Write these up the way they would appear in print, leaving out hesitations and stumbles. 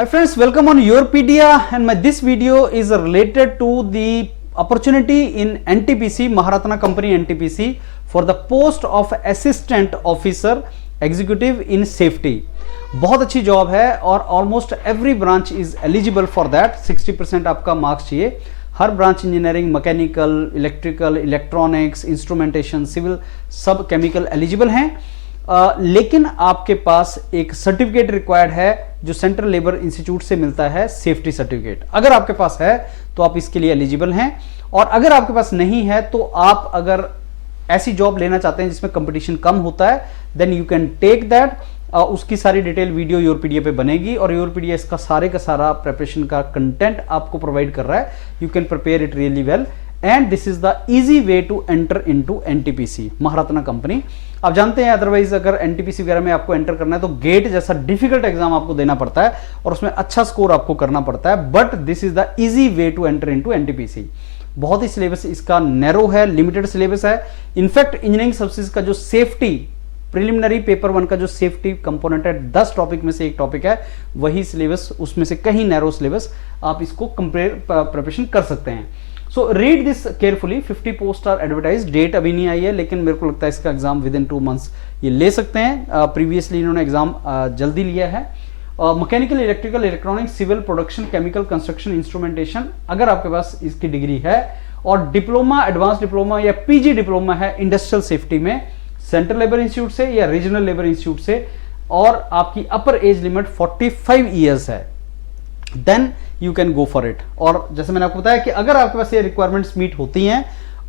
Hi friends, welcome on Yourpedia, and this video is related to the opportunity in NTPC, Maharatna Company NTPC, for the post of Assistant Officer Executive in Safety. बहुत अच्छी job है और almost every branch is eligible for that. 60% आपका marks चाहिए। हर branch engineering, mechanical, electrical, electronics, instrumentation, civil, सब chemical eligible हैं। लेकिन आपके पास एक सर्टिफिकेट रिक्वायर्ड है जो सेंट्रल लेबर इंस्टीट्यूट से मिलता है, सेफ्टी सर्टिफिकेट। अगर आपके पास है तो आप इसके लिए एलिजिबल हैं, और अगर आपके पास नहीं है तो आप अगर ऐसी जॉब लेना चाहते हैं जिसमें कंपटीशन कम होता है, then you can take that. उसकी सारी डिटेल वीडियो योरपीडिया पे बनेगी, और योरपीडिया इसका सारे का सारा प्रिपरेशन का कंटेंट आपको प्रोवाइड कर रहा है। You can prepare it really well, and this is the easy way to enter into NTPC, Maharatna company. आप जानते हैं अदरवाइज अगर एनटीपीसी वगैरह में आपको एंटर करना है तो गेट जैसा डिफिकल्ट एग्जाम आपको देना पड़ता है और उसमें अच्छा स्कोर आपको करना पड़ता है, but this is the easy way to enter into NTPC. बहुत ही सिलेबस इसका नैरो है, लिमिटेड सिलेबस है। इनफैक्ट इंजीनियरिंग सर्विसेज का जो सेफ्टी प्रिलिमिनरी पेपर 1 का जो सेफ्टी कंपोनेंट है, 10 टॉपिक में से एक टॉपिक है, वही सिलेबस, उसमें से कहीं नैरो सिलेबस, आप इसको कंपेयर प्रिपरेशन कर सकते हैं। So read this carefully. 50 post are advertise, date अभी नहीं आई है, लेकिन मेरे को लगता है इसका एग्जाम विद इन 2 मंथ्स ये ले सकते हैं। प्रीवियसली इन्होंने एग्जाम जल्दी लिया है। Mechanical, electrical, electronics, civil, production, chemical, construction, instrumentation, अगर आपके पास इसकी डिग्री है, और डिप्लोमा, एडवांस डिप्लोमा या पीजी डिप्लोमा है इंडस्ट्रियल सेफ्टी में सेंट्रल लेबर इंस्टीट्यूट से या रीजनल लेबर इंस्टीट्यूट से, और आपकी अपर एज लिमिट 45 ईयर्स है, then you can go for it. और जैसे मैंने आपको बताया कि अगर आपके पास ये रिक्वायरमेंट्स मीट होती हैं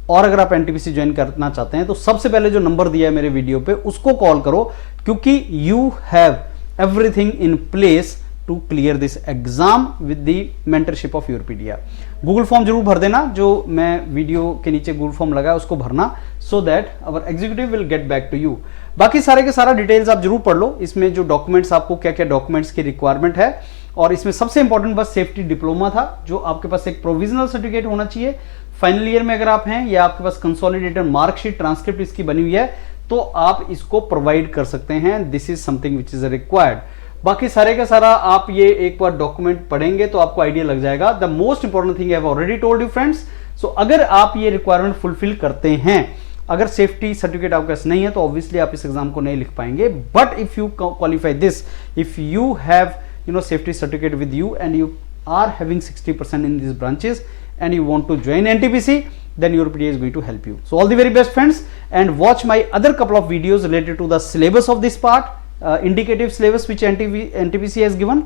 और अगर आप एनटीपीसी ज्वाइन करना चाहते हैं, तो सबसे पहले जो नंबर दिया है मेरे वीडियो पे उसको कॉल करो, क्योंकि you have everything in place to clear this exam with the mentorship of Yourpedia. Google form जरूर भर देना, जो मैं वीडियो के नीचे गूगल फॉर्म लगा है उसको भरना, so that our executive will get back to you. बाकी सारे के सारा डिटेल्स आप जरूर पढ़ लो। इसमें जो डॉक्यूमेंट्स, आपको क्या क्या डॉक्यूमेंट्स की रिक्वायरमेंट है, और इसमें सबसे इंपॉर्टेंट बस सेफ्टी डिप्लोमा था, जो आपके पास एक प्रोविजनल सर्टिफिकेट होना चाहिए। फाइनल ईयर में अगर आप हैं, या आपके पास कंसोलिडेटेड मार्कशीट, ट्रांसक्रिप्ट इसकी बनी हुई है, तो आप इसको प्रोवाइड कर सकते हैं। This is something which is required. बाकी सारे का सारा आप ये एक बार डॉक्यूमेंट पढ़ेंगे तो आपको आइडिया लग जाएगा। The most important thing I have already told you friends. So अगर आप ये रिक्वायरमेंट फुलफिल करते हैं, अगर सेफ्टी सर्टिफिकेट आपके पास नहीं है तो ऑब्वियसली आप इस एग्जाम को नहीं लिख पाएंगे, but if you qualify this, if you have safety certificate with you and you are having 60% in these branches and you want to join NTPC, then Yourpedia is going to help you. So all the very best friends, and watch my other couple of videos related to the syllabus of this part, indicative syllabus which NTPC has given,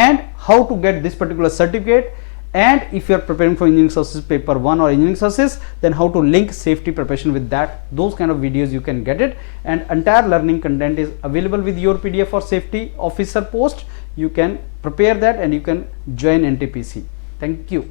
and how to get this particular certificate. And if you are preparing for engineering services paper 1 or engineering services, then how to link safety preparation with that, those kind of videos you can get it, and entire learning content is available with Yourpedia for safety officer post. You can prepare that and you can join NTPC. Thank you.